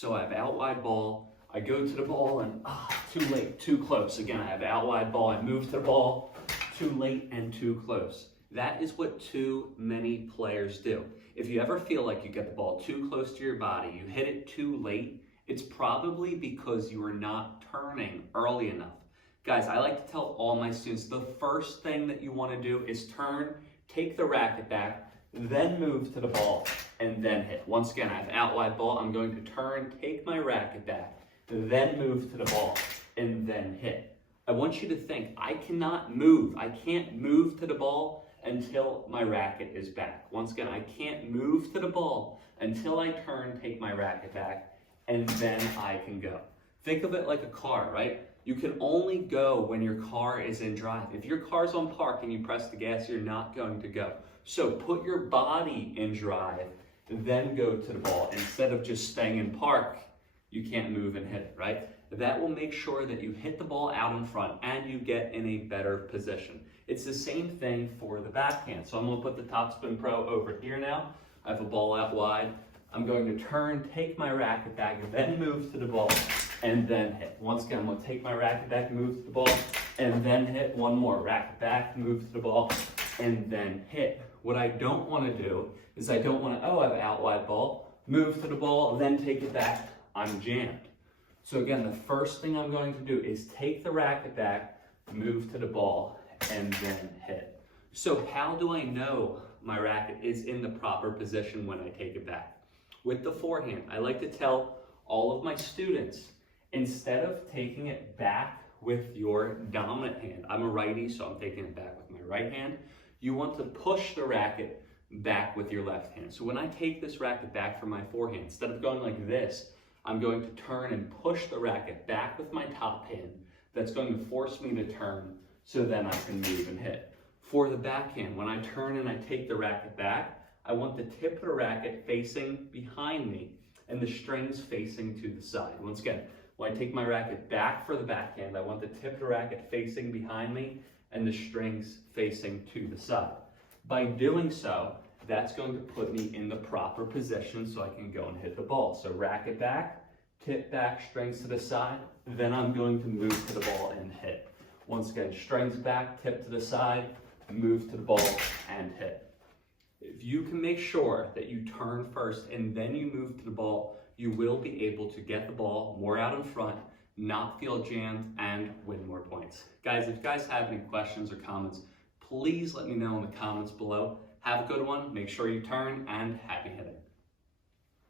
So I have out wide ball, I go to the ball and too late, too close. Again, I have out wide ball, I move to the ball, too late and too close. That is what too many players do. If you ever feel like you get the ball too close to your body, you hit it too late, it's probably because you are not turning early enough. Guys, I like to tell all my students, the first thing that you want to do is turn, take the racket back, then move to the ball, and then hit. Once again, I have out wide ball, I'm going to turn, take my racket back, then move to the ball, and then hit. I want you to think, I cannot move. I can't move to the ball until my racket is back. Once again, I can't move to the ball until I turn, take my racket back, and then I can go. Think of it like a car, right? You can only go when your car is in drive. If your car's on park and you press the gas, you're not going to go. So put your body in drive, then go to the ball. Instead of just staying in park, you can't move and hit it, right? That will make sure that you hit the ball out in front and you get in a better position. It's the same thing for the backhand. So I'm going to put the Topspin Pro over here now. I have a ball out wide. I'm going to turn, take my racket back, then move to the ball, and then hit. Once again, I'm going to take my racket back, move to the ball, and then hit. One more, racket back, move to the ball, and then hit. What I don't want to do is I don't want to, I have an out wide ball, move to the ball, then take it back, I'm jammed. So again, the first thing I'm going to do is take the racket back, move to the ball, and then hit. So how do I know my racket is in the proper position when I take it back? With the forehand, I like to tell all of my students, instead of taking it back with your dominant hand, I'm a righty, so I'm taking it back with my right hand, you want to push the racket back with your left hand. So when I take this racket back from my forehand, instead of going like this, I'm going to turn and push the racket back with my top hand. That's going to force me to turn so then I can move and hit. For the backhand, when I turn and I take the racket back, I want the tip of the racket facing behind me and the strings facing to the side. Once again, when I take my racket back for the backhand, I want the tip of the racket facing behind me and the strings facing to the side. By doing so, that's going to put me in the proper position so I can go and hit the ball. So racket back, tip back, strings to the side, then I'm going to move to the ball and hit. Once again, strings back, tip to the side, move to the ball and hit. If you can make sure that you turn first and then you move to the ball, you will be able to get the ball more out in front, not feel jammed, and win more points. Guys, if you guys have any questions or comments, please let me know in the comments below. Have a good one, make sure you turn, and happy hitting.